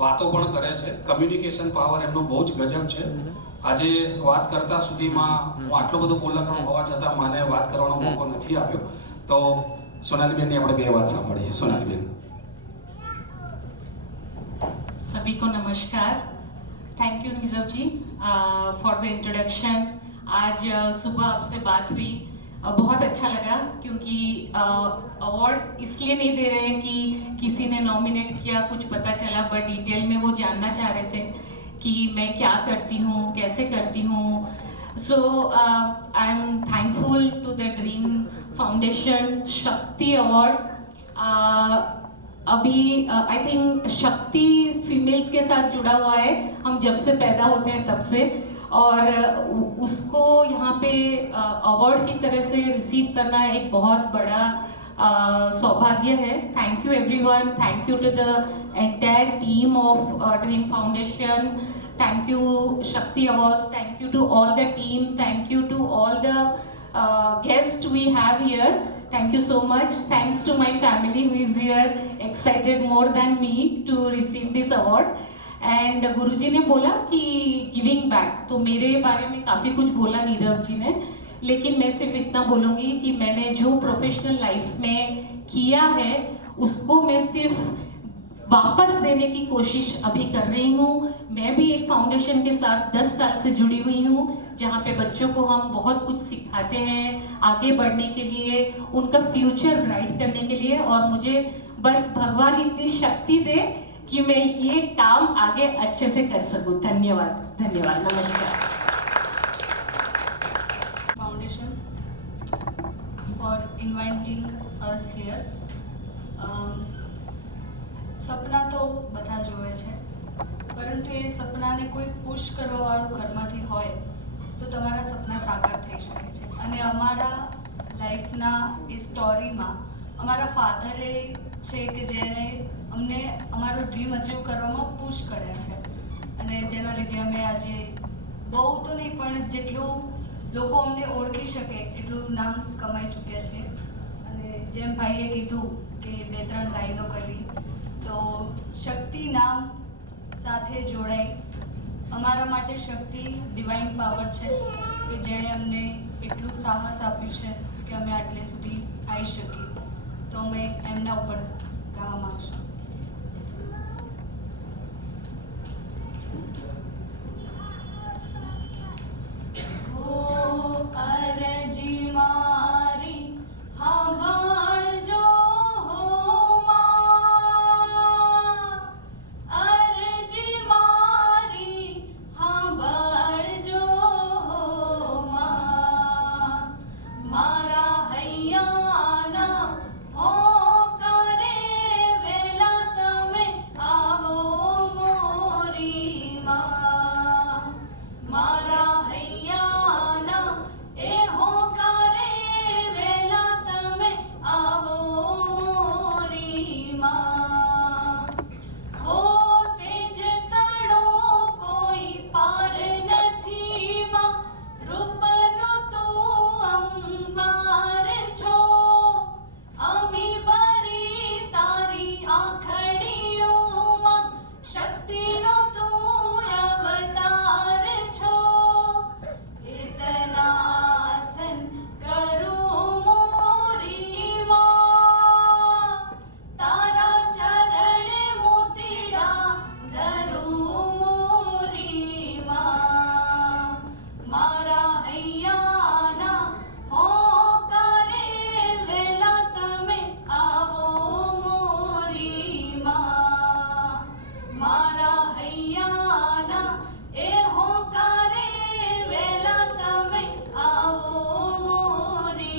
વાતો પણ કરે છે. કમ્યુનિકેશન પાવર એમનો બહુ જ ગજબ છે. આજે વાત કરતા સુધીમાં હું આટલો બધો બોલવાનો હોવા છતાં મને વાત કરવાનો મોકો નથી આપ્યો. તો સોનાલીબેનની આપણે બે વાત સાંભળીએ. સોનાલીબેન. सभी को नमस्कार. Thank you Nirav ji for the introduction. आज सुबह आपसे बात हुई, बहुत अच्छा लगा क्योंकि अवार्ड इसलिए नहीं दे रहे हैं कि किसी ने नॉमिनेट किया कुछ पता चला, बट डिटेल में वो जानना चाह रहे थे कि मैं क्या करती हूँ, कैसे करती हूँ. So I am thankful to the Dream Foundation Shakti award. अभी आई थिंक शक्ति फीमेल्स के साथ जुड़ा हुआ है, हम जब से पैदा होते हैं तब से, और उसको यहाँ पे अवार्ड की तरह से रिसीव करना एक बहुत बड़ा सौभाग्य है. Thank you everyone. Thank you to the entire team of Dream Foundation. Thank you Shakti awards. Thank you to all the team. Thank you to all the guests we have here. Thank you so much. Thanks to my family who is here, excited more than me to receive this award. And Guruji ने बोला कि giving back, तो मेरे बारे में काफ़ी कुछ बोला नीरव जी ने, लेकिन मैं सिर्फ इतना बोलूँगी कि मैंने जो प्रोफेशनल लाइफ में किया है उसको मैं सिर्फ वापस देने की कोशिश अभी कर रही हूँ. मैं भी एक फाउंडेशन के साथ 10 साल से जुड़ी हुई हूँ जहाँ पे बच्चों को हम बहुत कुछ सिखाते हैं आगे बढ़ने के लिए, उनका फ्यूचर ब्राइट करने के लिए, और मुझे बस भगवान इतनी शक्ति दे कि मैं ये काम आगे अच्छे से कर सकूं. धन्यवाद. धन्यवाद. नमस्कार. Foundation for inviting us here. સપના તો બધા જોવે છે, પરંતુ એ સપનાને કોઈ પુશ કરવા વાળું ઘરમાંથી હોય તો તમારા સપના સાકાર થઈ શકે છે. અને અમારા લાઈફના એ સ્ટોરીમાં અમારા ફાધરે છે કે જેણે અમને અમારો ડ્રીમ અચીવ કરવામાં પુશ કર્યા છે, અને જેના લીધે અમે આજે બહુ તો નહીં પણ જેટલું લોકો અમને ઓળખી શકે એટલું નામ કમાઈ ચૂક્યા છે. અને જેમ ભાઈએ કીધું કે 2-3 લાઈનો કરી, તો શક્તિ નામ સાથે જોડાઈ અમારા માટે શક્તિ ડિવાઇન પાવર છે કે જેણે અમને એટલું સાહસ આપ્યું છે કે અમે આટલે સુધી આવી શકીએ. તો અમે એમના ઉપર ગાવા માંગશું. અરજી મારી સાંભળજો હો માં, અરજી મારી સાંભળજો હો માં, મારા હૈયાના હો કરે વેલા તમે આવો મોરી માં, મારા હૈયાના એ હોકારે વેલા તમે આવો મોરી માં. હો તેજ તણો કોઈ પાર નથી માં, રૂપનો તું અંબાર છો, અમી ભરી તારી આખડીઓમાં, શક્તિનો તું અવતાર છો. इतनासन करूं मोरी मां, तारा चरण मोतीड़ा धरूं मोरी मां, मारा हैयाना हो करे वेला तमे आवो मोरी मां, मारा हैयाना ए हो करे वेला तमे आवो मोरी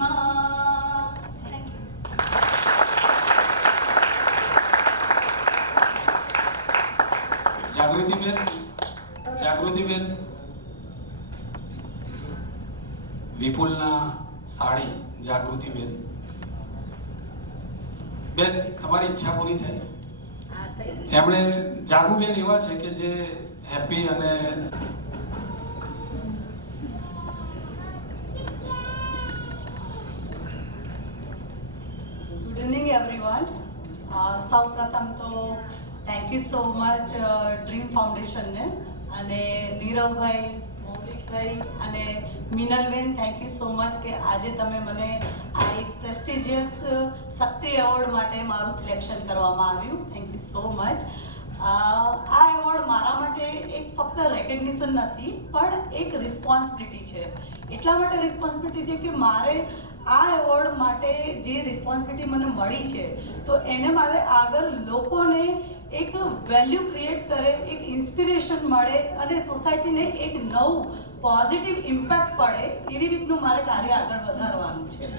मां. Thank you. જાગૃતિબેન વિપુલના સાડી. જાગૃતિબેન, બેન તમારી ઈચ્છા પૂરી થઈ? એમણે જાગુબેન એવા છે કે જે હેપી અને ગુડ ઇવનિંગ એવરીવન. સૌ પ્રથમ તો thank you so much Dream ફાઉન્ડેશનને અને નીરવભાઈ, મૌલિકભાઈ અને Minalben, thank you so much કે આજે તમે મને આ એક પ્રેસ્ટિજિયસ શક્તિ એવોર્ડ માટે મારું સિલેક્શન કરવામાં આવ્યું. Thank you so much. આ એવોર્ડ મારા માટે એક ફક્ત રેકગ્નિશન નથી પણ એક રિસ્પોન્સિબિલિટી છે. એટલા માટે રિસ્પોન્સિબિલિટી છે કે મારે આ એવોર્ડ માટે જે રિસ્પોન્સિબિલિટી મને મળી છે તો એને મારે આગળ લોકોને એક વેલ્યુ ક્રિએટ કરે, એક ઇન્સ્પિરેશન મળે અને સોસાયટીને એક નવું પોઝિટિવ ઇમ્પેક્ટ પડે એવી રીતનું મારે કાર્ય આગળ વધારવાનું છે.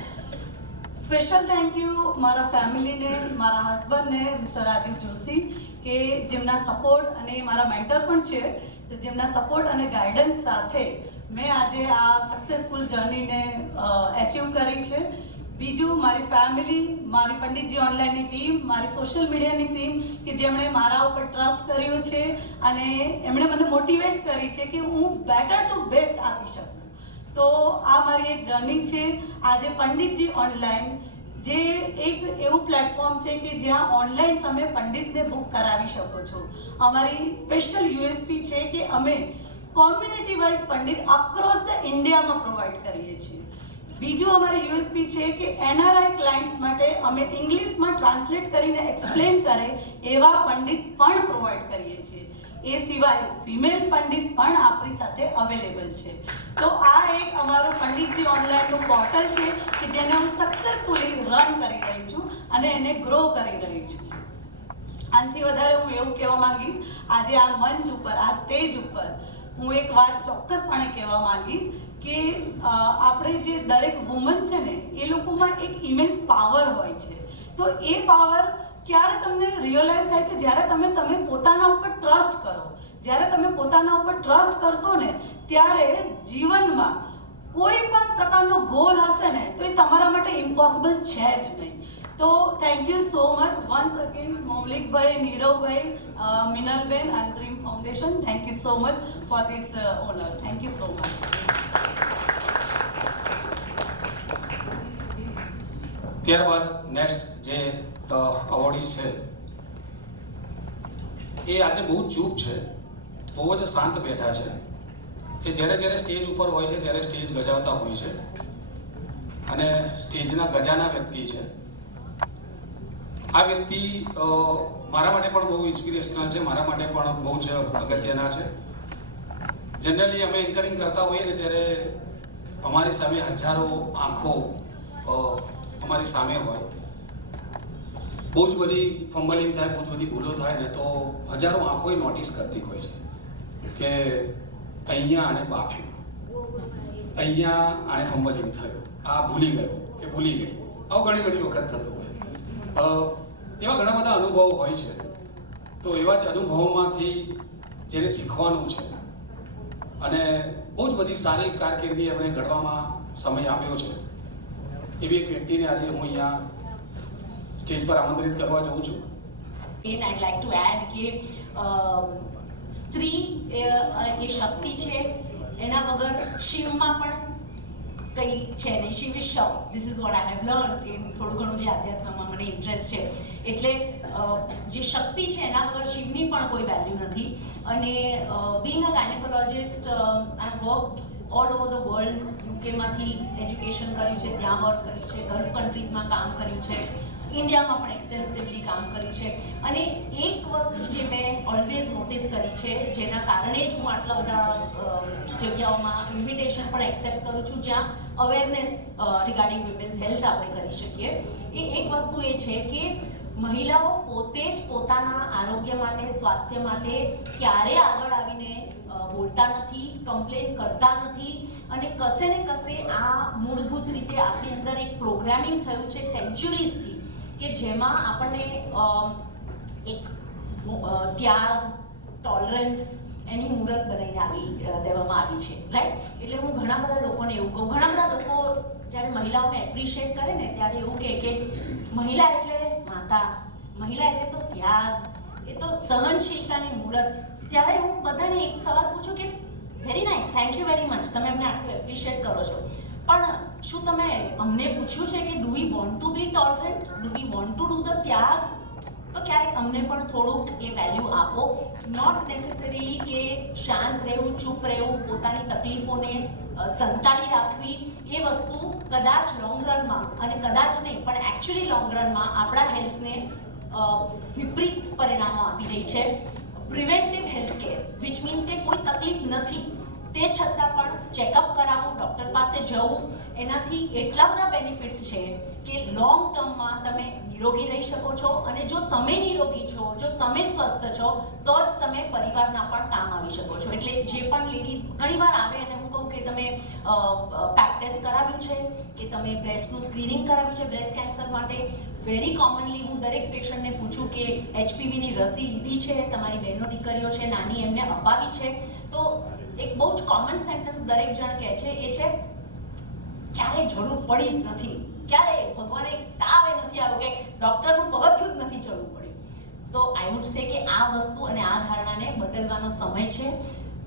સ્પેશિયલ થેન્ક યુ મારા ફેમિલીને, મારા હસબન્ડને મિસ્ટર રાજીવ જોશી કે જેમના સપોર્ટ અને મારા મેન્ટર પણ છે, તો જેમના સપોર્ટ અને ગાઈડન્સ સાથે મેં આજે આ સક્સેસફુલ જર્નીને એચીવ કરી છે. બીજું મારી ફેમિલી, મારી પંડિતજી ઓનલાઈનની ટીમ, મારી સોશિયલ મીડિયાની ટીમ કે જેમણે મારા ઉપર ટ્રસ્ટ કર્યું છે અને એમણે મને મોટિવેટ કરી છે કે હું બેટર ટુ બેસ્ટ આપી શકું. તો આ મારી એક જર્ની છે. આજે પંડિતજી ઓનલાઈન જે એક એવું પ્લેટફોર્મ છે કે જ્યાં ઓનલાઈન તમે પંડિતને બુક કરાવી શકો છો. અમારી સ્પેશિયલ યુએસપી છે કે અમે community wise Pandit across the ઇન્ડિયામાં પ્રોવાઈડ કરીએ છીએ. બીજું અમારી યુએસપી છે કે એનઆરઆઈ ક્લાયન્ટ્સ માટે અમે ઇંગ્લિશમાં ટ્રાન્સલેટ કરીને એક્સપ્લેન કરે એવા પંડિત પણ પ્રોવાઈડ કરીએ છીએ. એ સિવાય ફિમેલ પંડિત પણ આપણી સાથે અવેલેબલ છે. તો આ એક અમારું પંડિતજી ઓનલાઈનનું પોર્ટલ છે કે જેને હું સક્સેસફુલી રન કરી રહી છું અને એને ગ્રો કરી રહી છું. આનાથી વધારે હું એવું કહેવા માંગીશ, આજે આ મંચ ઉપર, આ સ્ટેજ ઉપર હું એક વાત ચોક્કસપણે કહેવા માંગીશ કે આપણે જે દરેક વુમન છે ને એ લોકોમાં એક ઇમેન્સ પાવર હોય છે. તો એ પાવર ક્યારે તમને રિયલાઇઝ થાય છે જ્યારે તમે પોતાના ઉપર ટ્રસ્ટ કરો. જ્યારે તમે પોતાના ઉપર ટ્રસ્ટ કરશો ને ત્યારે જીવનમાં કોઈ પણ પ્રકારનો ગોલ હશે ને તો એ તમારા માટે ઇમ્પોસિબલ છે જ નહીં. તો thank you so much once again Maulikbhai, Niravbhai, Minalben and Dream Foundation. Thank you so much for this honour. Thank you so much. ત્યારબાદ નેક્સ્ટ જે અવોર્ડીસ છે એ આજે બહુ જ ચૂપ છે, બહુ જ શાંત બેઠા છે. એ જ્યારે સ્ટેજ ઉપર હોય છે ત્યારે સ્ટેજ ગજાવતા હોય છે અને સ્ટેજના ગજાના વ્યક્તિ છે. આ વ્યક્તિ મારા માટે પણ બહુ ઇન્સ્પિરેશનલ છે, મારા માટે પણ બહુ જ અગત્યના છે. જનરલી અમે એન્કરિંગ કરતા હોઈએ ને ત્યારે અમારી સામે હજારો આંખો અમારી સામે હોય. બહુ જ બધી ફમ્બલિંગ થાય, બહુ જ બધી ભૂલો થાય ને તો હજારો આંખો નોટિસ કરતી હોય છે કે અહીંયા આને બાફ્યું, અહીંયા આને ફમ્બલિંગ થયું, આ ભૂલી ગયો કે ભૂલી ગઈ. આવું ઘણી બધી વખત થતું હોય. એવા ઘણા બધા અનુભવો હોય છે. તો એવા જ અનુભવોમાંથી જેને શીખવાનું છે અને બહુ જ બધી સારી કારકિર્દી એમણે ઘડવામાં સમય આપ્યો છે એવી એક વ્યક્તિને આજે હું અહીંયા સ્ટેજ પર આમંત્રિત કરવા જાઉં છું. I'd like to add કે સ્ત્રી એ શક્તિ છે, એના વગર શિવમાં પણ કંઈ છે નહીં. શિવ ઇઝ શવ. This is what I have learn. એ થોડું ઘણું જે આધ્યાત્મમાં મને ઇન્ટરેસ્ટ છે એટલે જે શક્તિ છે એના વગર શિવની પણ કોઈ વેલ્યુ નથી. અને being a gynaecologist I have worked all over the world. યુકેમાંથી એજ્યુકેશન કર્યું છે, ત્યાં વર્ક કર્યું છે, ગલ્ફ કન્ટ્રીઝમાં કામ કર્યું છે, ઇન્ડિયામાં પણ એક્સટેન્સિવલી કામ કર્યું છે. અને એક વસ્તુ જે મેં ઓલવેઝ નોટિસ કરી છે, જેના કારણે જ હું આટલા બધા જગ્યાઓમાં ઇન્વિટેશન પણ એક્સેપ્ટ કરું છું જ્યાં અવેરનેસ રિગાર્ડિંગ વિમેન્સ હેલ્થ આપણે કરી શકીએ, એ એક વસ્તુ એ છે કે મહિલાઓ પોતે જ પોતાના આરોગ્ય માટે, સ્વાસ્થ્ય માટે ક્યારે આગળ આવીને બોલતા નથી, કમ્પ્લેન કરતા નથી. અને કશે ને કશે આ મૂળભૂત રીતે આપણી અંદર એક પ્રોગ્રામિંગ થયું છે સેન્ચુરીઝથી કે જેમાં આપણને એક ત્યાગ, ટોલરન્સ એની મૂર્ત બનાવીને આવી દેવામાં આવી છે, રાઈટ. એટલે હું ઘણા બધા લોકોને એવું કહું, ઘણા બધા લોકો જ્યારે મહિલાઓને એપ્રિશિએટ કરે ને ત્યારે એવું કહે કે મહિલા એટલે માતા, મહિલા એટલે તો ત્યાગ, એ તો સહનશીલતાની મૂર્ત. ત્યારે હું બધાને એક સવાલ પૂછું કે very nice, thank you very much, તમે અમને આટલું એપ્રિશિએટ કરો છો, પણ શું તમે અમને પૂછ્યું છે કે do we want to be tolerant, do we want to do the ત્યાગ? તો ક્યારેક અમને પણ થોડુંક એ વેલ્યુ આપો. નોટ નેસેસરીલી કે શાંત રહેવું, ચૂપ રહેવું, પોતાની તકલીફોને સંતાડી રાખવી, એ વસ્તુ કદાચ લોંગ રનમાં, અને કદાચ નહીં પણ એકચ્યુઅલી લોંગ રનમાં આપણા હેલ્થને વિપરીત પરિણામો આપી રહી છે. Preventive health care which means કે કોઈ તકલીફ નથી તે છતાં પણ ચેકઅપ કરાવવું, ડૉક્ટર પાસે જવું, એનાથી એટલા બધા બેનિફિટ્સ છે કે લોંગ ટર્મમાં તમે નિરોગી રહી શકો છો. અને જો તમે નિરોગી છો, જો તમે સ્વસ્થ છો, તો જ તમે પરિવારના પણ કામ આવી શકો છો. એટલે જે પણ લેડીઝ ઘણીવાર આવે અને હું કહું કે તમે પેક ટેસ્ટ કરાવ્યું છે, કે તમે બ્રેસ્ટનું સ્ક્રીનિંગ કરાવ્યું છે બ્રેસ્ટ કેન્સર માટે, વેરી કોમનલી હું દરેક પેશન્ટને પૂછું કે HPVની રસી લીધી છે, તમારી બહેનો દીકરીઓ છે નાની, એમને અપાવી છે? તો એક બહુ જ કોમન સેન્ટેન્સ દરેક જણ કહે છે, એ છે ક્યારેય જરૂર પડી જ નથી, ક્યારેય ભગવાને તાવ નથી આવ્યો કે ડૉક્ટરનું પગથિયું જ નથી ચડવું પડ્યું. તો આઈ વુડ સે કે આ વસ્તુ અને આ ધારણાને બદલવાનો સમય છે.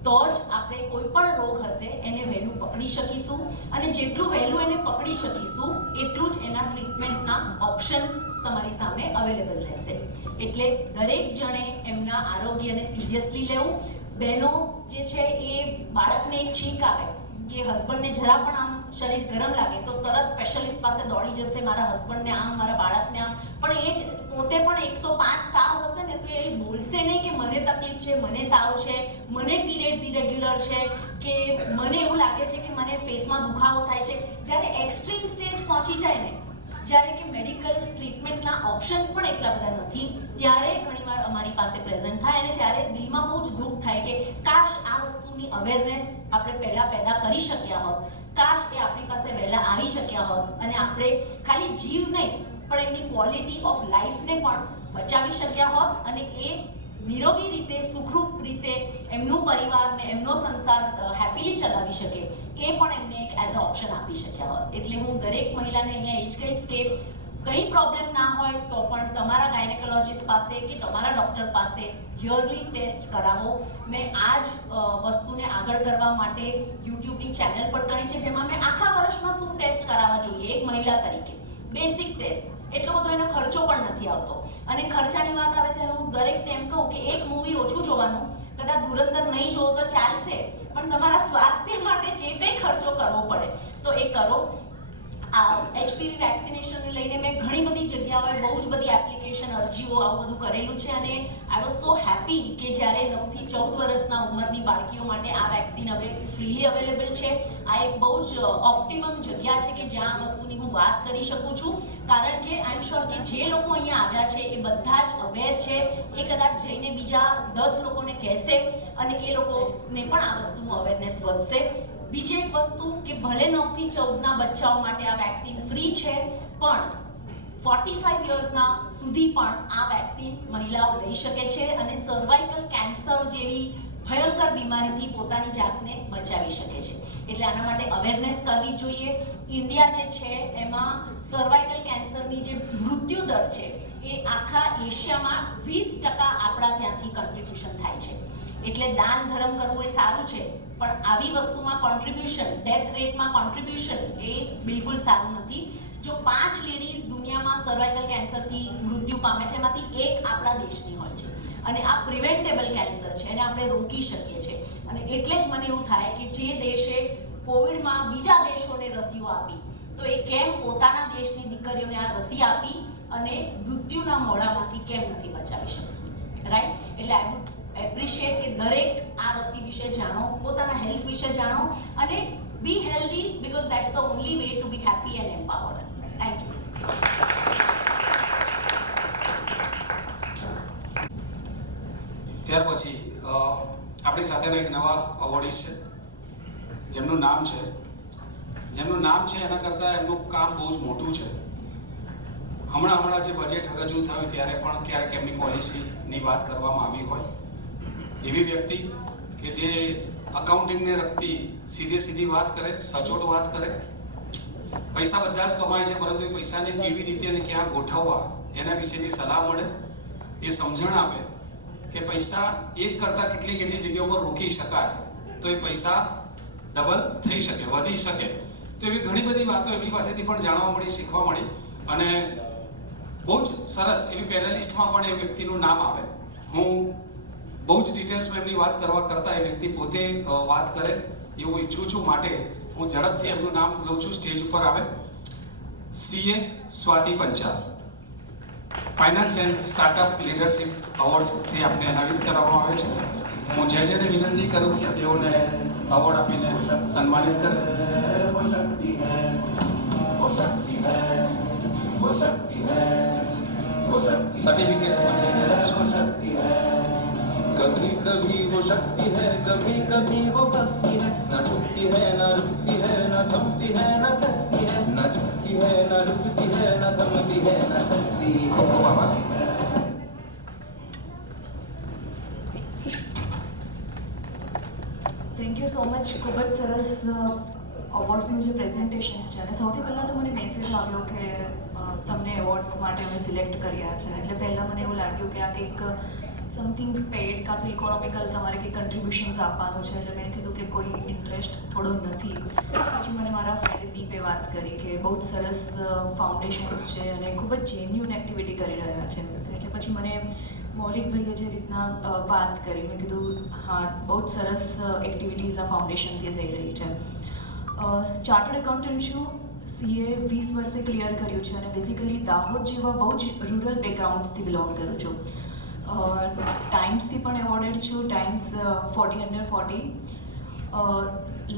તો જ આપણે કોઈ પણ રોગ હશે એને વહેલું પકડી શકીશું, અને જેટલું વહેલું એને પકડી શકીશું એટલું જ એના ટ્રીટમેન્ટના ઓપ્શન્સ તમારી સામે અવેલેબલ રહેશે. એટલે દરેક જણે એમના આરોગ્યને સિરિયસલી લેવું. બહેનો જે છે એ બાળકને એક છીંક આવે કે હસબન્ડને જરા પણ આમ શરીર ગરમ લાગે તો તરત સ્પેશિયાલિસ્ટ પાસે દોડી જશે, મારા હસબન્ડને આમ, મારા બાળકને આમ. પણ એ જ પોતે પણ 105 તાવ હશે ને તો એ બોલશે નહીં કે મને તકલીફ છે, મને તાવ છે, મને પીરિયડ્સ ઇરેગ્યુલર છે, કે મને એવું લાગે છે કે મને પેટમાં દુખાવો થાય છે. જ્યારે એક્સ્ટ્રીમ સ્ટેજ પહોંચી જાય ને, જ્યારે કે મેડિકલ ટ્રીટમેન્ટના ઓપ્શન્સ પણ એટલા બધા નથી, ત્યારે ઘણીવાર અમારી પાસે પ્રેઝન્ટ થાય, અને ત્યારે દિલમાં બહુ જ દુઃખ થાય કે કાશ આ વસ્તુની અવેરનેસ આપણે પહેલાં પેદા કરી શક્યા હોત, કાશ એ આપણી પાસે વહેલા આવી શક્યા હોત, અને આપણે ખાલી જીવ નહીં પણ એમની ક્વોલિટી ઓફ લાઈફને પણ બચાવી શક્યા હોત, અને એ નિરોગી રીતે, સુખરૂપ રીતે એમનું પરિવારને, એમનો સંસાર હેપીલી ચલાવી શકે, એ પણ એમને એક એઝ અ ઓપ્શન આપી શક્યા હોત. એટલે હું દરેક મહિલાને અહીંયા એ જ કહીશ કે કંઈ પ્રોબ્લેમ ના હોય તો પણ તમારા ગાયનેકોલોજીસ્ટ પાસે કે તમારા ડૉક્ટર પાસે યરલી ટેસ્ટ કરાવો. મેં આ જ વસ્તુને આગળ કરવા માટે યુટ્યુબની ચેનલ પણ કરી છે, જેમાં મેં આખા વર્ષમાં શું ટેસ્ટ કરાવવા જોઈએ એક મહિલા તરીકે, બેસિક ટેસ્ટ. એટલો બધો એનો ખર્ચો પણ નથી આવતો. અને ખર્ચાની વાત આવે ત્યારે હું દરેકને એમ કહું કે એક મૂવી ઓછું જોવાનું, કદાચ ધુરંધર નહીં જોવો તો ચાલશે, પણ તમારા સ્વાસ્થ્ય માટે જે કંઈ ખર્ચો કરવો પડે તો એ કરો. HPV વેક્સિનેશનને લઈને મેં ઘણી બધી જગ્યાઓએ બહુ જ બધી એપ્લિકેશન, અરજીઓ, આવું બધું કરેલું છે, અને આઈ વોઝ સો હેપી કે જ્યારે 9 થી 14 વર્ષના ઉંમરની બાળકીઓ માટે આ વેક્સિન હવે ફ્રીલી અવેલેબલ છે. આ એક બહુ જ ઓપ્ટિમમ જગ્યા છે કે જ્યાં આ વસ્તુની હું વાત કરી શકું છું, કારણ કે આઈ એમ શ્યોર કે જે લોકો અહીંયા આવ્યા છે એ બધા જ અવેર છે. એ કદાચ જઈને બીજા 10 લોકોને કહેશે અને એ લોકોને પણ આ વસ્તુનું અવેરનેસ વધશે. બીજી એક વસ્તુ કે ભલે 9 થી 14ના બચ્ચાઓ માટે આ વેક્સિન ફ્રી છે, પણ 45 યર્સના સુધી પણ આ વેક્સિન મહિલાઓ લઈ શકે છે અને સર્વાઇકલ કેન્સર જેવી ભયંકર બીમારીથી પોતાની જાતને બચાવી શકે છે. એટલે આના માટે અવેરનેસ કરવી જોઈએ. ઇન્ડિયા જે છે એમાં સર્વાઇકલ કેન્સરની જે મૃત્યુ દર છે એ આખા એશિયામાં 20% આપણા ત્યાંથી કન્ટ્રીબ્યુશન થાય છે. એટલે દાન ધર્મ કરવું એ સારું છે, પણ આવી વસ્તુમાં કોન્ટ્રીબ્યુશન, ડેથ રેટમાં કોન્ટ્રીબ્યુશન એ બિલકુલ સારું નથી. જો 5 લેડીઝ દુનિયામાં સર્વાઇકલ કેન્સરથી મૃત્યુ પામે છે, એમાંથી એક આપણા દેશની હોય છે, અને આ પ્રિવેન્ટેબલ કેન્સર છે, એને આપણે રોકી શકીએ છીએ. અને એટલે જ મને એવું થાય કે જે દેશે કોવિડમાં બીજા દેશોને રસીઓ આપી, તો એ કેમ પોતાના દેશની દીકરીઓને આ રસી આપી અને મૃત્યુના મોડામાંથી કેમ નથી બચાવી શકતું, રાઈટ? એટલે આઈ વુડ એપ્રિશિએટ કે દરેક આ રસી વિશે જાણો, પોતાના હેલ્થ વિશે જાણો, અને be healthy, because that's the only way to be happy and empowered. Thank you. ત્યાર પછી આપણી સાથેના એક નવા અવોર્ડીસ છે, જેમનું નામ છે એના કરતાં એમનું કામ બહુ જ મોટું છે. હમણાં જે બજેટ રજૂ થયું ત્યારે પણ ક્યારેક એમની પોલિસીની વાત કરવામાં આવી હોય, એવી વ્યક્તિ કે જે અકાઉન્ટિંગને લગતી સીધી વાત કરે, સચોટ વાત કરે. પૈસા બધા જ કમાય છે, પરંતુ એ પૈસાને કેવી રીતે અને ક્યાં ગોઠવવા એના વિશેની સલાહ મળે, એ સમજણ આપે કે પૈસા એક કરતાં કેટલી જગ્યાઓ પર રોકી શકાય તો એ પૈસા ડબલ થઈ શકે, વધી શકે. તો એવી ઘણી બધી વાતો એમની પાસેથી પણ જાણવા મળી, શીખવા મળી. અને બહુ જ સરસ એવી પેનલિસ્ટમાં પણ એ વ્યક્તિનું નામ આવે. હું બહુ જ ડિટેલ્સમાં એમની વાત કરવા કરતાં એ વ્યક્તિ પોતે વાત કરે એવું ઈચ્છું છું, માટે હું ઝડપથી એમનું નામ લઉં છું. સ્ટેજ ઉપર આવે CA Swati Panchal. Finance and startup leadership એવોર્ડ્સથી આપને એનાયત કરવામાં આવે છે. હું જેને વિનંતી કરું કે તેઓને એવોર્ડ આપીને સન્માનિત કરે. સર્ટિફિકેટ્સ પણ कभी कभी वो शक्ति है, कभी कभी वो भक्ति है, ना झुकती है ना रुकती है, ना थमती है ना थकती है, ना झुकती है ना रुकती है, ना थमती है ना थकती है. ખૂબ ખૂબ આભાર. Thank you so much. ખૂબ જ સરસ અવોર્ડ્સનું જે પ્રેઝન્ટેશન્સ છે, અને સૌથી પહેલાં તો મને મેસેજ આવ્યો કે તમને એવોર્ડ્સ માટે અમે સિલેક્ટ કર્યા છે. એટલે પહેલાં મને એવું લાગ્યું કે આ કંઈક સમથિંગ પેડ કાં તો ઇકોનોમિકલ તમારે કંઈક કન્ટ્રીબ્યુશન્સ આપવાનું છે. એટલે મેં કીધું કે કોઈ ઇન્ટરેસ્ટ થોડો નથી. પછી મને મારા ફ્રેન્ડ દીપે વાત કરી કે બહુ જ સરસ ફાઉન્ડેશન્સ છે અને ખૂબ જ જેન્યુન એક્ટિવિટી કરી રહ્યા છે. એટલે પછી મને મૌલિકભાઈએ જે રીતના વાત કરી, મેં કીધું હા, બહુ જ સરસ એક્ટિવિટીઝ આ ફાઉન્ડેશનથી થઈ રહી છે. ચાર્ટર્ડ એકાઉન્ટન્ટ છું, CA 20 વર્ષે ક્લિયર કર્યું છે અને બેઝિકલી દાહોદ જેવા બહુ જ રૂરલ બેકગ્રાઉન્ડ્સથી બિલોંગ કરું છું. ટાઈમ્સથી પણ એવોર્ડેડ છું, ટાઈમ્સ 40/40.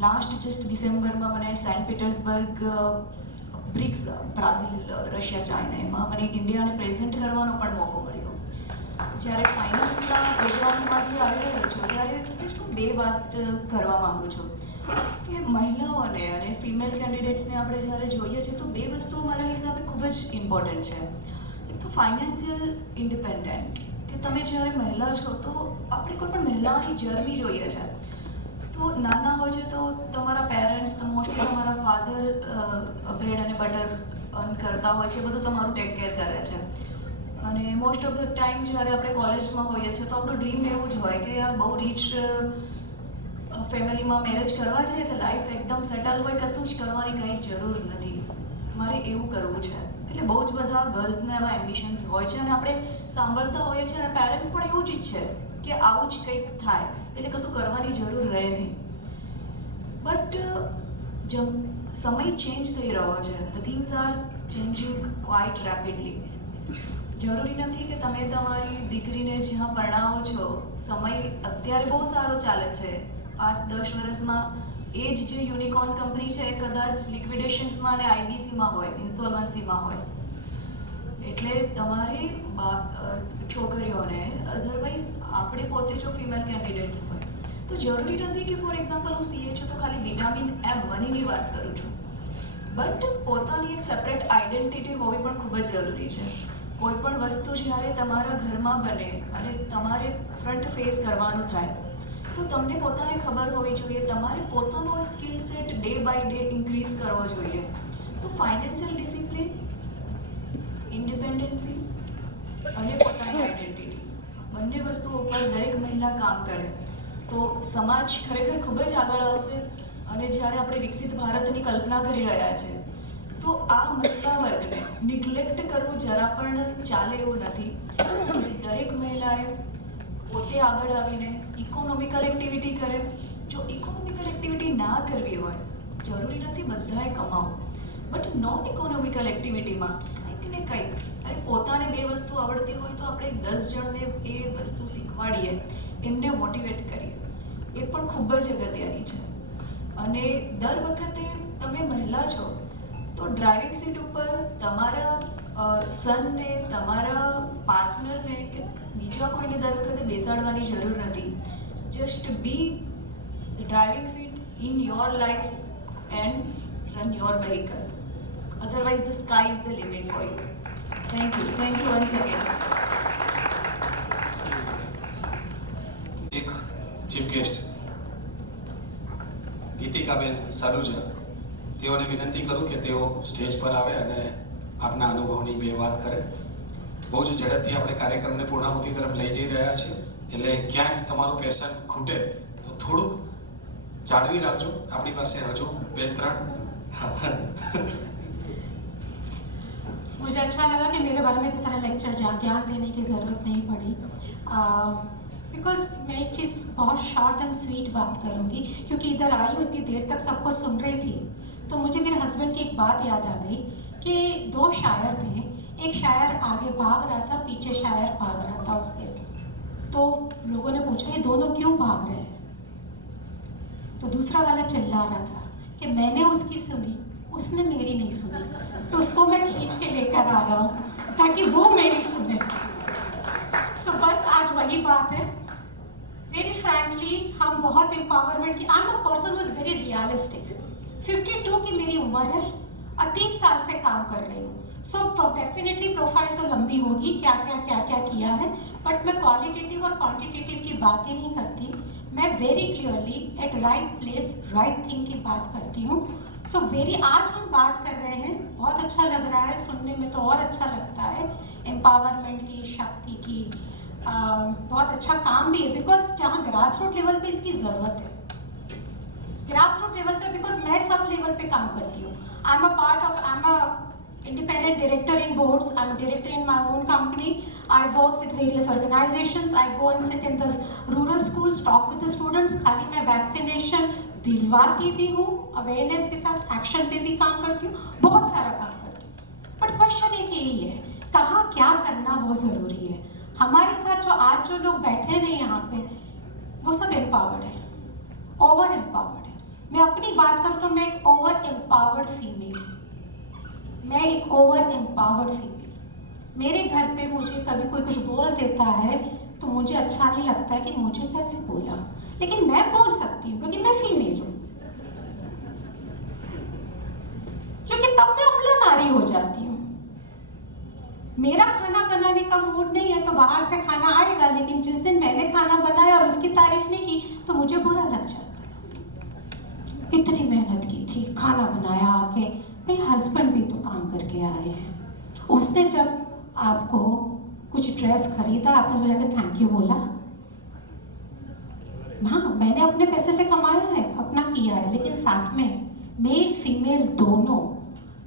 લાસ્ટ જસ્ટ ડિસેમ્બરમાં મને Saint Petersburg BRICS, Brazil, Russia, China, એમાં મને ઇન્ડિયાને પ્રેઝન્ટ કરવાનો પણ મોકો મળ્યો. જ્યારે ફાઇનાન્સના બેકગ્રાઉન્ડમાંથી આવી રહ્યો છું ત્યારે જસ્ટ હું 2 વાત કરવા માગું છું કે મહિલાઓને અને ફિમેલ કેન્ડિડેટ્સને આપણે જ્યારે જોઈએ છીએ તો 2 વસ્તુઓ મારા હિસાબે ખૂબ જ ઇમ્પોર્ટન્ટ છે. એક તો ફાઇનાન્શિયલ ઇન્ડિપેન્ડન્ટ, કે તમે જ્યારે મહિલા છો તો આપણે કોઈ પણ મહિલાની જર્ની જોઈએ છે. તો નાના હોય છે તો તમારા પેરેન્ટ્સ, મોસ્ટલી તમારા ફાધર બ્રેડ અને બટર અર્ન કરતા હોય છે, બધું તમારું ટેક કેર કરે છે. અને મોસ્ટ ઓફ ધ ટાઈમ જ્યારે આપણે કોલેજમાં હોઈએ છીએ તો આપણું ડ્રીમ એવું જ હોય કે યાર બહુ રીચ ફેમિલીમાં મેરેજ કરવા છે એટલે લાઈફ એકદમ સેટલ હોય, કશું જ કરવાની કંઈ જરૂર નથી, મારે એવું કરવું છે. એટલે બહુ જ બધા ગર્લ્સને એવા એમ્બિશન્સ હોય છે અને આપણે સાંભળતા હોઈએ છીએ અને પેરેન્ટ્સ પણ એવું જ ઈચ્છે કે આવું જ કંઈક થાય એટલે કશું કરવાની જરૂર રહે નહીં. બટ સમય ચેન્જ થઈ રહ્યો છે, the things are changing quite rapidly. જરૂરી નથી કે તમે તમારી દીકરીને જ્યાં પરણાવો છો, સમય અત્યારે બહુ સારો ચાલે છે, 5-10 વર્ષમાં એ જે યુનિકોર્ન કંપની છે કદાચ લિક્વિડેશન્સમાં અને IBCમાં હોય, ઇન્સોલ્વન્સીમાં હોય. એટલે તમારી છોકરીઓને અધરવાઇઝ આપણે પોતે જો ફિમેલ કેન્ડિડેટ્સ હોય તો જરૂરી નથી કે ફોર એક્ઝામ્પલ હું CA છું તો ખાલી વિટામિન M મનીની વાત કરું છું, બટ પોતાની એક સેપરેટ આઈડેન્ટિટી હોવી પણ ખૂબ જ જરૂરી છે. કોઈ પણ વસ્તુ જ્યારે તમારા ઘરમાં બને અને તમારે ફ્રન્ટ ફેસ કરવાનું થાય તો તમને પોતાને ખબર હોવી જોઈએ, તમારે પોતાનો skill set day by day increase કરવો જોઈએ. તો ફાઇનાન્શિયલ ડિસિપ્લિન, ઇન્ડિપેન્ડન્સી અને પોતાની આઈડેન્ટિટી, બંને વસ્તુઓ પર દરેક મહિલા કામ કરે તો સમાજ ખરેખર ખૂબ જ આગળ આવશે. અને જ્યારે આપણે વિકસિત ભારતની કલ્પના કરી રહ્યા છે તો આ મહિલા વર્ગને નિગ્લેક્ટ કરવું જરા પણ ચાલે એવું નથી. દરેક મહિલાએ પોતે આગળ આવીને ઇકોનોમિકલ એક્ટિવિટી કરે. જો ઇકોનોમિકલ એક્ટિવિટી ના કરવી હોય, જરૂરી નથી બધાએ કમાવું, બટ નોન ઇકોનોમિકલ એક્ટિવિટીમાં કંઈક ને કંઈક, અને પોતાને 2 વસ્તુ આવડતી હોય તો આપણે 10 જણને એ વસ્તુ શીખવાડીએ, એમને મોટિવેટ કરીએ, એ પણ ખૂબ જ અગત્યની છે. અને દર વખતે તમે મહિલા છો તો ડ્રાઇવિંગ સીટ ઉપર તમારા સનને, તમારા પાર્ટનરને કે બીજા કોઈને દર વખતે બેસાડવાની જરૂર નથી. Just B the driving sit in your life and run your vehicle, otherwise the sky is the limit for you. Thank you once again. એક ચીફ ગેસ્ટ ગીતિકાબેન સાલુજા, તેઓને વિનંતી કરું કે તેઓ સ્ટેજ પર આવે અને આપના અનુભવની 2 વાત કરે. બહુ જ ઝડપથી આપણે કાર્યક્રમને પૂર્ણાહુતિ તરફ લઈ જઈ રહ્યા છીએ, એટલે ક્યાંક તમારું પેશન ખૂટે તો થોડુંક જાળવી રાખજો. આપણી પાસે હજુ 2-3 मुझे अच्छा लगा कि मेरे बारे में इतने सारे लेक्चर ज्ञान देने की ज़रूरत नहीं पड़ी, बिकॉज मैं एक चीज़ बहुत शॉर्ट एंड स्वीट बात करूँगी, क्योंकि इधर आई हूँ इतनी देर तक सबको सुन रही थी, तो मुझे मेरे हस्बैंड की एक बात याद आ गई कि 2 शायर थे, एक शायर आगे भाग रहा था, पीछे शायर भाग रहा था उसके, तो लोगों ने पूछा ये दोनों क्यों भाग रहे हैं, तो दूसरा वाला चिल्ला रहा था कि मैंने उसकी सुनी, उसने मेरी नहीं सुनी, सो उसको मैं खींच के लेकर आ रहा हूँ ताकि वो मेरी सुने। सो बस आज वही बात है। वेरी फ्रैंकली हम बहुत एम्पावरमेंट की, I am a person who is very realistic. 52 की मेरी उम्र है और 30 साल से काम कर रही हूँ, सो डेफिनेटली प्रोफाइल तो लंबी होगी, क्या क्या किया है, बट मैं क्वालिटेटिव और क्वांटिटेटिव की बात ही नहीं करती, मैं very clearly at right place right thing की बात करती हूँ। सो वेरी आज हम बात कर रहे हैं, बहुत अच्छा लग रहा है, सुनने में तो और अच्छा लगता है, एम्पावरमेंट की, शक्ति की, बहुत अच्छा काम भी है, बिकॉज जहाँ ग्रास रूट लेवल पे इसकी ज़रूरत है, ग्रास रूट लेवल पे, बिकॉज मैं सब लेवल पे काम करती हूँ। I am a independent director in boards, I'm a director in my own company, I work with various organizations, I go and sit in the rural schools, talk with the students, खाली मैं vaccination दिलवाती भी हूँ, awareness के साथ action पे भी काम करती हूँ, बहुत सारा काम करती हूँ, बट क्वेश्चन एक यही है, कहाँ क्या करना वो ज़रूरी है। हमारे साथ जो आज जो लोग बैठे हैं यहाँ पे, वो सब एम्पावर्ड है, ओवर एम्पावर्ड है। मैं अपनी बात करूँ तो मैं एक ओवर एम्पावर्ड फीमेल, मैं एक ओवर एम्पावर्ड फीमेल। मेरे घर पे मुझे कभी कोई कुछ बोल देता है तो मुझे अच्छा नहीं लगता है कि मुझे कैसे बोला, लेकिन मैं बोल सकती हूँ क्योंकि मैं फीमेल हूँ, क्योंकि तब मैं अबला नारी हो जाती हूँ। मेरा खाना बनाने का मूड नहीं है तो बाहर से खाना आएगा, लेकिन जिस दिन मैंने खाना बनाया और उसकी तारीफ नहीं की तो मुझे बुरा लग जाता है। इतनी मेहनत की थी, खाना बनाया आके, मेरे हस्बैंड भी तो काम करके आए हैं, उसने जब आपको कुछ ड्रेस खरीदा आपने सोचा कि थैंक यू बोला, हाँ मैंने अपने पैसे से कमाया है, अपना किया है, लेकिन साथ में मेल फीमेल दोनों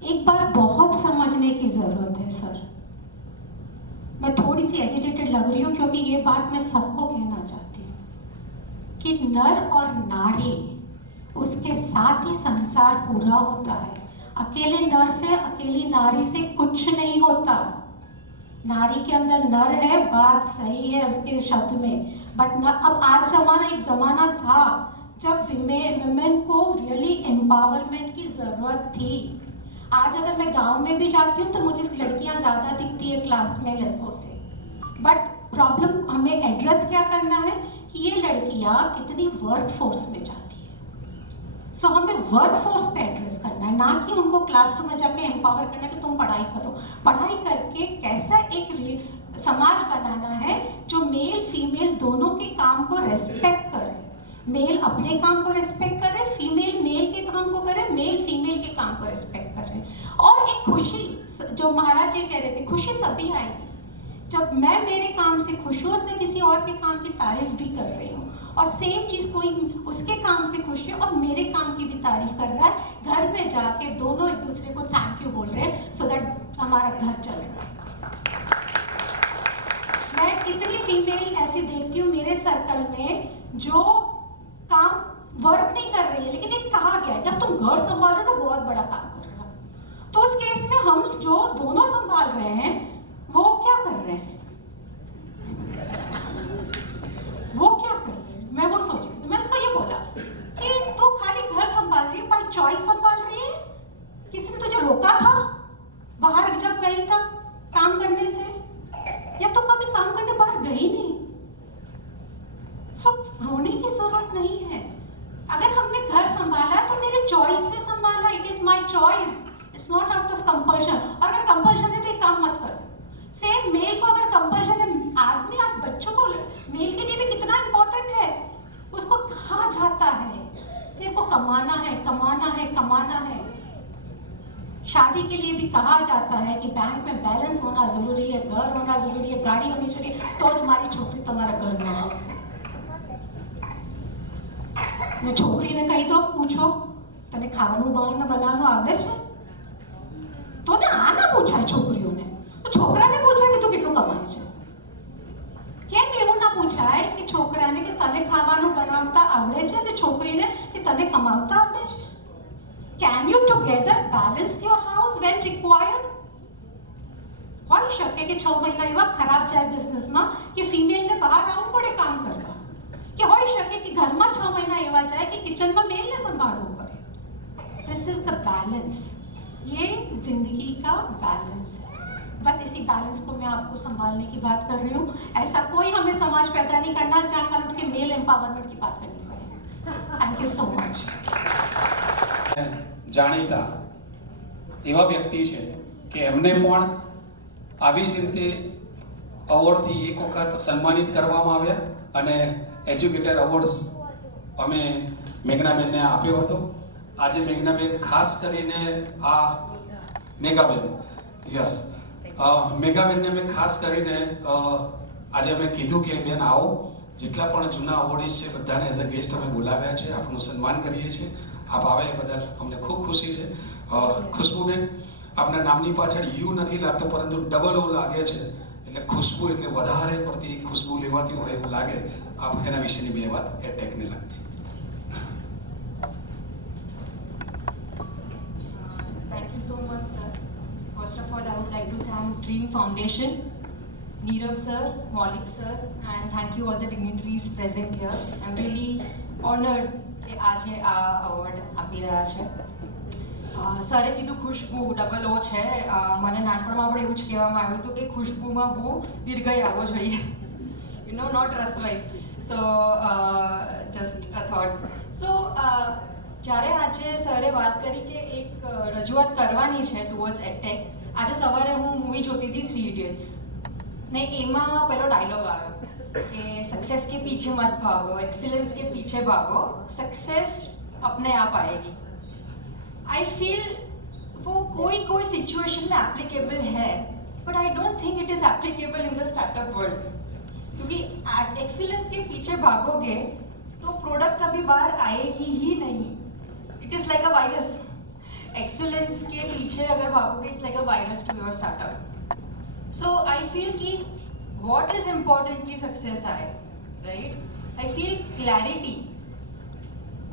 एक बार बहुत समझने की ज़रूरत है। सर मैं थोड़ी सी एजिटेटेड लग रही हूँ क्योंकि ये बात मैं सबको कहना चाहती हूँ कि नर और नारी, उसके साथ ही संसार पूरा होता है। अकेले नर से, अकेली नारी से कुछ नहीं होता। नारी के अंदर नर है, बात सही है उसके शब्द में, बट न, अब आज एक ज़माना था जब विमेन को रियली एम्पावरमेंट की ज़रूरत थी। आज अगर मैं गांव में भी जाती हूँ तो मुझे लड़कियाँ ज़्यादा दिखती है क्लास में लड़कों से, बट प्रॉब्लम हमें एड्रेस क्या करना है कि ये लड़कियाँ कितनी वर्क फोर्स में जाती है। सो हमें वर्क फोर्स पे एड्रेस करना है, ना कि उनको क्लासरूम में जाके एम्पावर करना है कि तुम पढ़ाई करो। पढ़ाई करके कैसा एक समाज बनाना है जो मेल फीमेल दोनों के काम को रेस्पेक्ट करे, मेल अपने काम को रेस्पेक्ट करे, फीमेल मेल के काम को करे, मेल फीमेल के काम को रेस्पेक्ट करे। और एक खुशी, जो महाराज जी कह रहे थे, खुशी तभी आएगी जब मैं मेरे काम से खुश हूँ और मैं किसी और के काम की तारीफ भी कर रही हूँ, और सेम चीज़ कोई उसके काम से खुश है और मेरे काम की भी तारीफ कर रहा है, घर में जाके दोनों एक दूसरे को थैंक यू बोल रहे हैं, सो दैट हमारा घर चलेगा। मैं कितनी फीमेल ऐसी देखती हूँ मेरे सर्कल में जो काम वर्क नहीं कर रही है, लेकिन एक कहा गया है कि अब तुम घर संभाल रहे हो ना, बहुत बड़ा काम कर रहा हो। तो उस केस में हम जो दोनों संभाल रहे हैं वो क्या कर रहे हैं, वो क्या कर रहे हैं, मैं वो सोच रही थी। मैंने उसको ये बोला कि तू खाली घर संभाल रही है, बाय चॉइस संभाल रही है, किसी ने तुझे रोका था बाहर जब गई था काम करने से, या तो कभी काम करने बाहर गई नहीं। सो रोने की जरूरत नहीं है। अगर हमने घर संभाला तो मेरे चॉइस से संभाला, it is my choice, it's not out of compulsion. और अगर कंपल्शन है तो एक काम मत करो। सेम मेल को अगर कंपल्शन है, आदमी आज बच्चों को मेल के लिए भी कितना इंपॉर्टेंट है, उसको कहा जाता है तेरे को कमाना है, कमाना है, कमाना है। शादी के लिए भी कहा जाता है कि बैंक में बैलेंस होना जरूरी है, घर होना जरूरी है, गाड़ी होनी चाहिए, तो तुम्हारी छोकरी तुम्हारा घर बनाओ से। ने छोकरी ने कही तो पूछो तने खाવાનું બનાવવાનું આવડે છે? તો ને આ ના પૂછાય છોકરીઓ તને ખાવાનું બનાવતા આવડે છે અને છોકરીને કે તને કમાવતા આવડે છે? Can you together balance your house when required? હોઈ શકે કે 6 મહિના એવા ખરાબ જાય બિઝનેસમાં કે ફિમેલને બહાર આવવું પડે કામ કરવા, કે હોઈ શકે કે ઘરમાં 6 મહિના એવા જાય કે કિચનમાં મેલને સંભાળવું પડે. This is the balance. ये जिंदगी का बैलेंस है. बस इसी बैलेंस को मैं आपको संभालने की बात कर रही हूँ. ऐसा कोई हमें समाज पैदा नहीं करना जहाँ कल उठ के मेल एम्पावरमेंट की बात करनी पड़े. Thank you so much. જાણીતા એવા વ્યક્તિ છે કે એમને પણ આવી જ રીતે અવોર્ડથી એક વખત સન્માનિત કરવામાં આવ્યા અને એજ્યુકેટર અવોર્ડ્સ અમે મેઘનાબેનને આપ્યો હતો. આજે મેઘનાબેન ખાસ કરીને આ મેઘાબેન મેઘાબેનને મેં ખાસ કરીને આજે અમે કીધું કે બેન આવો, જેટલા પણ જૂના અવોર્ડીઝ છે બધાને એઝ અ ગેસ્ટ અમે બોલાવ્યા છે, આપનું સન્માન કરીએ છીએ. આપ આવે એ બદલ અમને ખૂબ ખુશી છે. ખુશ્બુબેન, આપના નામની પાછળ યુ નથી લાગતો પરંતુ ડબલ ઓ લાગે છે, એટલે ખુશ્બુ એટલે વધારે પડતી ખુશ્બુ લેવાતી હોય એવું લાગે. આપ એના વિશેની બે વાત એટેકને લાગતી. Thank you so much, sir. First of all, I would like to thank Dream Foundation, Neerav sir, Maulik sir, and thank you all the dignitaries present here. I'm really honored કે આજે આ અવોર્ડ આપી રહ્યા છે. સરે કીધું ખુશ્બુ double O છે. મને નાનપણમાં પણ એવું જ કહેવામાં આવ્યું હતું કે ખુશ્બુમાં બહુ દીર્ઘય આવવો જોઈએ, યુ નો, નોટ રસવાઈ. So just a thought. So જ્યારે આજે સરે વાત કરી કે એક રજૂઆત કરવાની છે ટુવર્ડ્સ એડટેક. આજે સવારે હું મૂવી જોતી હતી 3 ઇડિયટ્સ, ને એમાં પેલો ડાયલોગ આવ્યો कि सक्सेस के पीछे मत भागो, एक्सीलेंस के पीछे भागो, सक्सेस अपने आप आएगी. आई फील वो कोई सिचुएशन में एप्लीकेबल है, but I don't think it is applicable in the startup world. क्योंकि एक्सीलेंस के पीछे भागोगे तो प्रोडक्ट कभी बाहर आएगी ही नहीं. It is like a virus. Excellence के पीछे अगर भागोगे, it's like a virus to your startup. So I feel कि what is important की सक्सेस आए, राइट? आई फील क्लैरिटी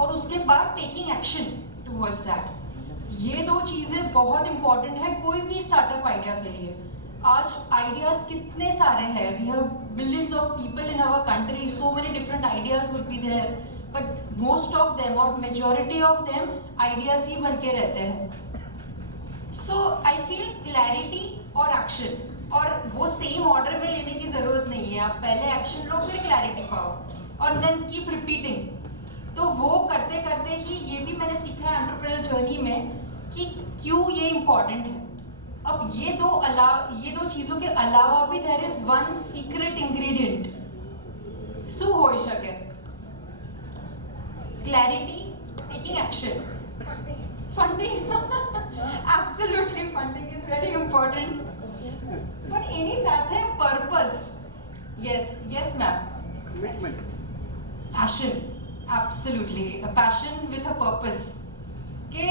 और उसके बाद टेकिंग एक्शन टुवर्ड्स दैट. ये 2 चीज़ें बहुत इंपॉर्टेंट है कोई भी स्टार्टअप आइडिया के लिए. आज आइडियाज़ कितने सारे हैं, we have billions of people in our country, so many different ideas would be there, but most of them और मेजॉरिटी ऑफ देम आइडियाज़ ही बन के रहते हैं. सो आई फील क्लैरिटी और एक्शन, और वो सेम ऑर्डर में लेने की ज़रूरत नहीं है. आप पहले एक्शन लो फिर क्लैरिटी पाओ और देन कीप रिपीटिंग. तो वो करते करते ही ये भी मैंने सीखा है एंटरप्रेन्योर जर्नी में कि क्यों ये इम्पॉर्टेंट है. अब ये दो चीज़ों के अलावा भी there is one secret ingredient. શું હોઈ શકે? Clarity, taking action, funding. Absolutely funding is very important. પણ એની સાથે purpose. Yes ma'am. Passion, absolutely a passion with a purpose. કે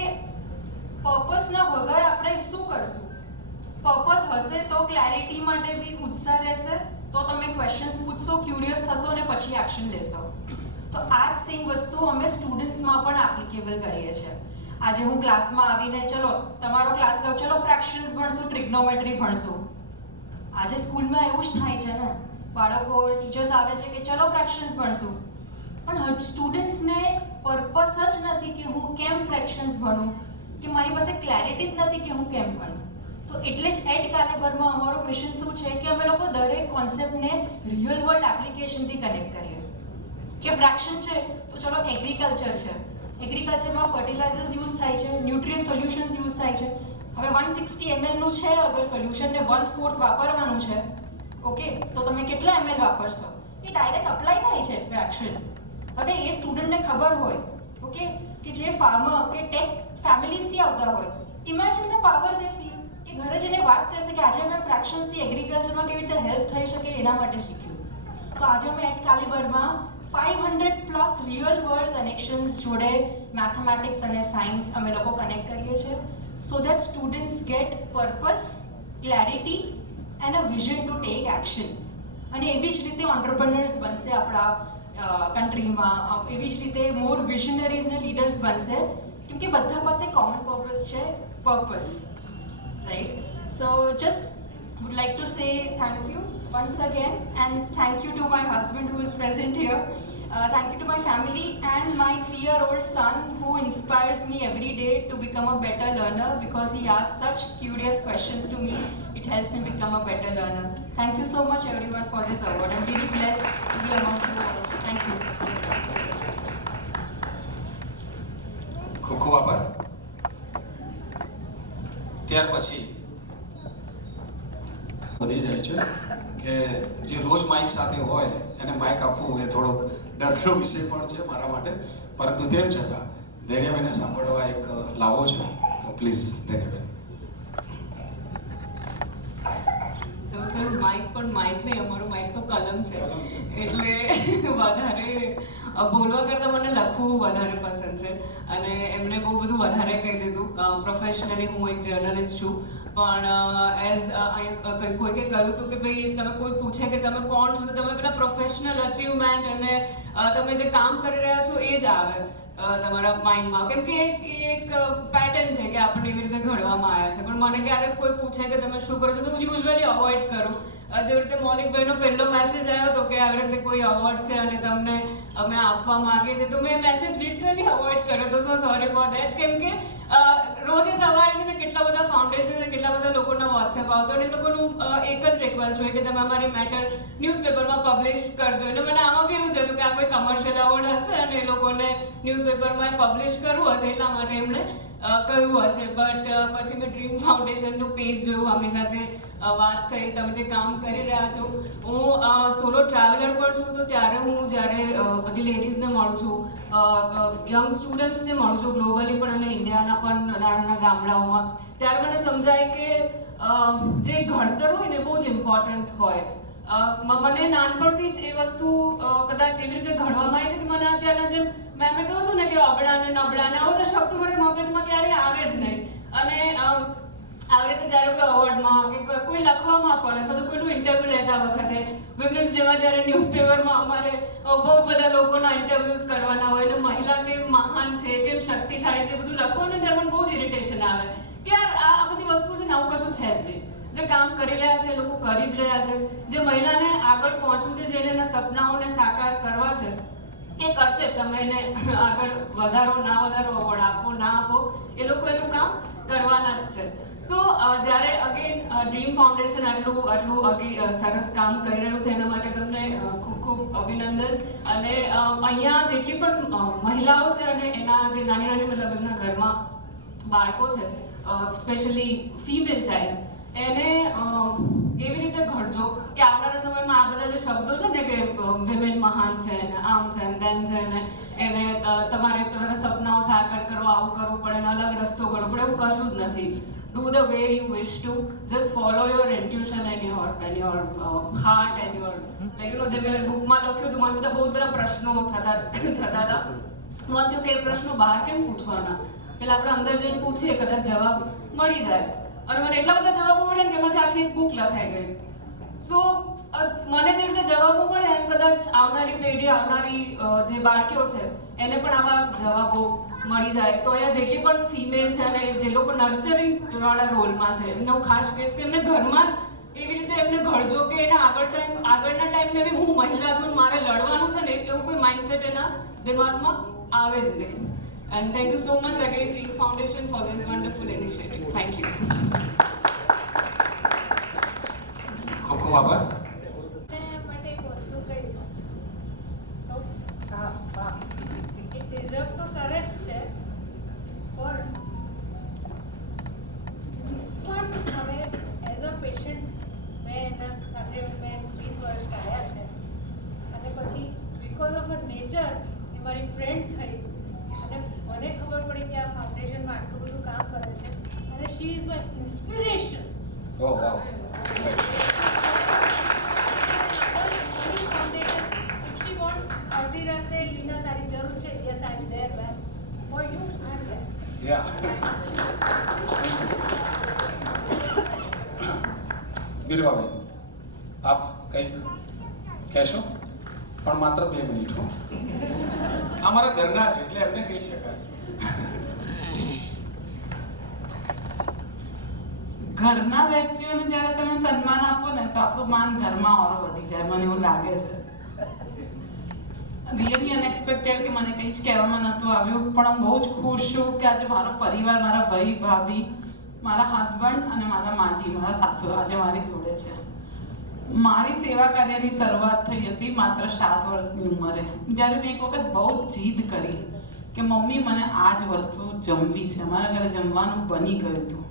પર્પસના વગર આપણે શું કરશું? પર્પસ હશે તો ક્લેરિટી માટે બી ઉત્સાહ રહેશે, તો તમે ક્વેશ્ચન્સ પૂછશો, ક્યુરિયસ થશો અને પછી એક્શન લેશો. તો આ જ સેમ વસ્તુ અમે સ્ટુડન્ટ્સમાં પણ એપ્લિકેબલ કરીએ છીએ. આજે હું ક્લાસમાં આવીને ચલો તમારો ક્લાસ લો, ચલો ફ્રેક્શન્સ ભણશું, ટ્રિગ્નોમેટ્રી ભણશું. આજે સ્કૂલમાં એવું જ થાય છે ને, બાળકો ટીચર્સ આવે છે કે ચલો ફ્રેક્શન્સ ભણશું, પણ સ્ટુડન્ટ્સને પર્પસ જ નથી કે હું કેમ ફ્રેક્શન્સ ભણું, કે મારી પાસે ક્લેરિટી જ નથી કે હું કેમ ભણું. તો એટલે જ એટ કાલિબરમાં અમારું મિશન શું છે કે અમે લોકો દરેક કોન્સેપ્ટને રિયલ વર્લ્ડ એપ્લિકેશનથી કનેક્ટ કરીએ. કે ફ્રેક્શન છે તો ચલો એગ્રીકલ્ચર છે, એગ્રીકલ્ચરમાં ફર્ટિલાઇઝર્સ યુઝ થાય છે, ન્યુટ્રિયન્ટ સોલ્યુશન્સ યુઝ થાય છે. હવે 160 ml નું છે અગર સોલ્યુશનને 1/4 વાપરવાનું છે, ઓકે, તો તમે કેટલા ml વાપરશો? એ ડાયરેક્ટ અપ્લાય થાય છે ફ્રેક્શન. હવે એ સ્ટુડન્ટને ખબર હોય, ઓકે, કે જે ફાર્મર કે ટેક ફેમિલીઝથી આવતા હોય, imagine the power they feel કે ઘરે જઈને વાત કરશે કે આજે અમે ફ્રેક્શન્સથી એગ્રીકલ્ચરમાં કેવી રીતે હેલ્પ થઈ શકે એના માટે શીખ્યું. તો આજે અમે એટ કાલિબરમાં 500+ રિયલ વર્લ્ડ કનેક્શન્સ જોડે મેથમેટિક્સ અને સાયન્સ અમે લોકો કનેક્ટ કરીએ છીએ, so that students gate purpose, clarity and a vision to take action. અને એવી જ રીતે ઓન્ટરપ્રેન્યોર્સ બનશે આપણા કન્ટ્રીમાં એવી જ રીતે મોર વિઝનરીઝ ને લીડર્સ બનશે કેમ કે બધા પાસે કોમન પર્પસ છે purpose right so just would like to say thank you once again and thank you to my husband who is present here. Thank you to my family and my 3-year-old son who inspires me every day to become a better learner because he asks such curious questions to me. It helps me become a better learner. Thank you so much everyone for this award. I'm really blessed to be among you all. Thank you. ખૂબ ખૂબ આભાર. ત્યાર પછી વધી જાય છે કે જે રોજ માઇક સાથે હોય એને માઇક આપવું એ થોડોક ડરનો વિષય પણ છે મારા માટે, પરંતુ તેમ છતાં ધૈર્યબેનને સાંભળવા એક લાવો છે, તો પ્લીઝ ધૈર્યબેન. તમે કહ્યું માઇક, પણ માઇક નહીં, અમારું માઇક તો કલમ છે એટલે વધારે બોલવા કરતાં મને લખવું વધારે પસંદ છે અને એમને બહુ બધું વધારે કહી દીધું. પ્રોફેશનલી હું એક જર્નલિસ્ટ છું પણ એઝ કોઈકે કહ્યું હતું કે ભાઈ તમે કોઈ પૂછે કે તમે કોણ છો તો તમે પેલા પ્રોફેશનલ અચીવમેન્ટ અને તમે જે કામ કરી રહ્યા છો એ જ આવે તમારા માઇન્ડમાં, કેમ કે એક પેટર્ન છે કે આપણને એવી રીતે ઘડવામાં આવ્યા છે. પણ મને ક્યારેક કોઈ પૂછે કે તમે શું કરો છો તો હું યુઝ્યુઅલી અવોઇડ કરું. જેવી રીતે મૌલિકભાઈનો પહેલો મેસેજ આવ્યો હતો કે આવી રીતે કોઈ અવોર્ડ છે અને તમને અમે આપવા માંગે છે તો મેં મેસેજ લિટરલી અવોઇડ કર્યો હતો. સો સોરી ફોર દેટ. કેમ કે રોજે સવારે છે ને કેટલા બધા ફાઉન્ડેશન અને કેટલા બધા લોકોના વોટ્સએપ આવતો અને એ લોકોનું એક જ રિક્વેસ્ટ હોય કે તમે અમારી મેટર ન્યૂઝપેપરમાં પબ્લિશ કરજો. એટલે મને આમાં બી એવું જ હતું કે આ કોઈ કમર્શિયલ અવોર્ડ હશે અને એ લોકોને ન્યૂઝપેપરમાં પબ્લિશ કરવું હશે એટલા માટે એમણે કહ્યું હશે. બટ પછી મેં ડ્રીમ ફાઉન્ડેશનનું પેજ જોયું, આમની સાથે વાત થઈ, તમે જે કામ કરી રહ્યા છો. હું સોલો ટ્રાવેલર પણ છું તો ત્યારે હું જ્યારે બધી લેડીઝને મળું છું, યંગ સ્ટુડન્ટ્સને મળું છું ગ્લોબલી પણ અને ઇન્ડિયાના પણ નાના નાના ગામડાઓમાં, ત્યારે મને સમજાય કે જે ઘડતર હોય ને બહુ જ ઇમ્પોર્ટન્ટ હોય. મને નાનપણથી જ એ વસ્તુ કદાચ એવી રીતે ઘડવામાં આવી છે કે મને અત્યારના જેમ મેં કહ્યું હતું ને કે અબડાને નબળાને આવો તો શબ્દ મારે મગજમાં ક્યારેય આવે જ નહીં. અને આવી રીતે જ્યારે કોઈ અવોર્ડમાં કે કોઈ લખવામાં પણ અથવા તો કોઈનું ઇન્ટરવ્યૂ લેતા વખતે વિમેન્સ ડેમાં જ્યારે ન્યૂઝપેપરમાં અમારે બહુ બધા લોકોના ઇન્ટરવ્યૂઝ કરવાના હોય અને મહિલા કેમ મહાન છે, કેમ શક્તિશાળી છે, બધું લખવાનું ત્યારે મને બહુ જ ઇરિટેશન આવે કે યાર આ બધી વસ્તુ છે ને આવું કશું છે જ નહીં. જે કામ કરી રહ્યા છે એ લોકો કરી જ રહ્યા છે. જે મહિલાને આગળ પહોંચવું છે, જેને એના સપનાઓને સાકાર કરવા છે એ કરશે. તમે એને આગળ વધારો ના વધારો, અવોર્ડ આપો ના આપો, એ લોકો એનું કામ કરવાના જ છે. સો જ્યારે અગેન ડ્રીમ ફાઉન્ડેશન આટલું સરસ કામ કરી રહ્યું છે એના માટે તમને ખૂબ ખૂબ અભિનંદન. અને અહીંયા જેટલી પણ મહિલાઓ છે અને એના જે નાની નાની મતલબ એમના ઘરમાં બાળકો છે, સ્પેશિયલી ફિમેલ ચાઇલ્ડ, એને એવી રીતે ઘડજો કે આવનારા સમયમાં આ બધા જે શબ્દો છે ને કે વિમેન મહાન છે ને આમ છે ને તેમ છે ને એને તમારે પોતાના સપનાઓ સાકાર કરવા આવું કરવું પડે ને અલગ રસ્તો કરવો પડે, એવું કશું જ નથી. Do the way you wish to, just follow your intuition and your heart and your જે મેં બુકમાં લખ્યું હતું, મને બહુ બધા પ્રશ્નો થતા હતા. હું થયું કે એ પ્રશ્નો બહાર કેમ પૂછવાના, પેલા આપણે અંદર જઈને પૂછીએ, કદાચ જવાબ મળી જાય. અને મને એટલા બધા જવાબો મળે ને કે એમાંથી આખી એક બુક લખાઈ ગઈ. સો મને જે રીતે જવાબો મળે એમ કદાચ આવનારી પેઢી, આવનારી જે બાળકીઓ છે એને પણ આવા જવાબો મળી જાય. તો અહીંયા જેટલી પણ ફિમેલ છે અને જે લોકો નર્ચરિંગ વાળા રોલમાં છે એમને હું ખાસ કહીશ કે એમને ઘરમાં જ એવી રીતે એમને ઘડજો કે એના આગળના ટાઈમે બી હું મહિલા છું, મારે લડવાનું છે ને એવું કોઈ માઇન્ડસેટ એના દિમાગમાં આવે જ નહીં. And thank you so much again, Dream Foundation, for this wonderful initiative. Thank you. ખૂબ ખૂબ આભાર. માટે એક વસ્તુ કહીશ તો એ ડિઝર્વ તો કરે જ છે, પણ નિસ્વાર્થ હવે એઝ અ પેશન્ટ મેં એના સાથે 20 વર્ષ કાઢ્યા છે અને પછી બિકોઝ ઓફ અ નેચર એ મારી ફ્રેન્ડ થઈ અને મને ખબર પડી કે આ ફાઉન્ડેશનમાં આટલું બધું કામ કરે છે અને she is my inspiration. Oh, wow. અડધી રાત્રે લીના તારી જરૂર છે, yes I am there ma'am, for you I am there. Yeah. Birvaben, આપ કંઈક કહેશો? પણ માત્ર 2 મિનિટ હો. આ મારા ઘરના છે એટલે એમને કહી શકાય. ઘરના વ્યક્તિઓને જ્યારે તમે સન્માન આપો ને તો આપણું માન ઘરમાં ઓર વધી જાય, મને એવું લાગે છે. રિયલી અનએક્સપેક્ટેડ કે મને કંઈ જ કહેવામાં નહોતું આવ્યું, પણ હું બહુ જ ખુશ છું કે આજે મારો પરિવાર, મારા ભાઈ ભાભી, મારા હસબન્ડ અને મારા માજી, મારા સાસુ આજે મારી જોડે છે. મારી સેવા કાર્યની શરૂઆત થઈ હતી માત્ર 7 વર્ષની ઉંમરે, જ્યારે મેં એક વખત બહુ જીદ કરી કે મમ્મી મને આ જ વસ્તુ જમવી છે. મારા ઘરે જમવાનું બની ગયું હતું.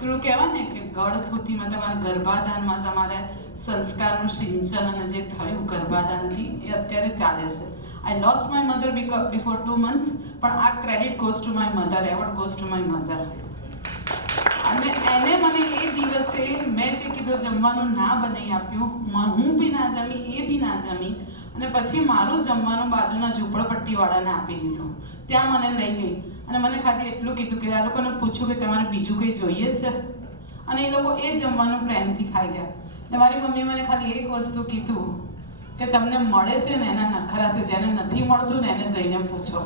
પેલું કહેવાય ને કે ગળથુથીમાં તમારા ગર્ભાધાનમાં તમારે સંસ્કારનું સિંચન અને જે થયું ગર્ભાધાનથી એ અત્યારે ચાલે છે. I lost my mother before 2 months, પણ આ credit goes to my mother, award goes to my mother. અને એને મને એ દિવસે મેં જે કીધું જમવાનું ના બનાવી આપ્યું, હું બી ના જમી, એ બી ના જમી, અને પછી મારું જમવાનું બાજુના ઝૂંપડપટ્ટીવાળાને આપી દીધું. ત્યાં મને લઈ ગઈ અને મને ખાલી એટલું કીધું કે આ લોકોને પૂછ્યું કે તમારે બીજું કંઈ જોઈએ છે, અને એ લોકો એ જમવાનું પ્રેમથી ખાઈ ગયા. ને મારી મમ્મીએ મને ખાલી એક વસ્તુ કીધું કે તમને મળે છે ને એના નખરા છે, જેને નથી મળતું ને એને જઈને પૂછો.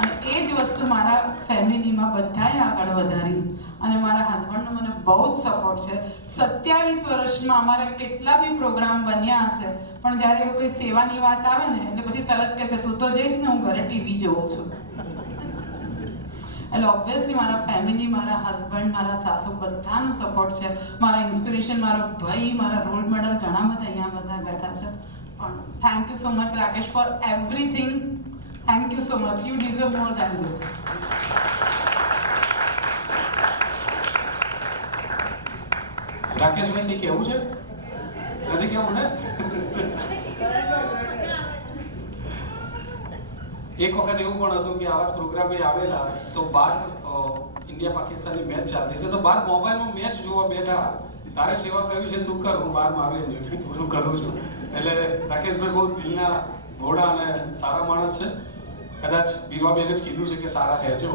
અને એ જ વસ્તુ મારા ફેમિલીમાં બધાએ આગળ વધારી, અને મારા હસબન્ડનો મને બહુ જ સપોર્ટ છે. 27 વર્ષમાં અમારા કેટલા બી પ્રોગ્રામ બન્યા હશે, પણ જ્યારે એવું કોઈ સેવાની વાત આવે ને એટલે પછી તરત કહે છે તું તો જઈશ ને, હું ઘરે ટીવી જોઉં છું. એટલે ઓબ્વિયસલી મારા ફેમિલી, મારા હસબન્ડ, મારા સાસુ બધાનો સપોર્ટ છે. મારા ઇન્સ્પિરેશન, મારો ભાઈ, મારા રોલ મોડલ ઘણા બધા અહીંયા બધા બેઠા છે. પણ thank you so much Rakesh for everything. Thank you so much. You deserve more than this. Rakeshbhai કંઈ કહેવું છે? નથી કહેવું ને? એક વખત એવું પણ હતું કે આવા જ પ્રોગ્રામે આવેલા તો બહાર ઇન્ડિયા પાકિસ્તાનની મેચ ચાલતી હતી, તો બહાર મોબાઈલમાં મેચ જોવા બેઠા. તારે સેવા કરવી છે તું કર, હું બહાર મારું એન્જોયમેન્ટ પૂરું કરું છું. એટલે રાકેશભાઈ બહુ દિલના ભોળા અને સારા માણસ છે. કદાચ બીરવાબેને જ કીધું છે કે સારા રહેજો.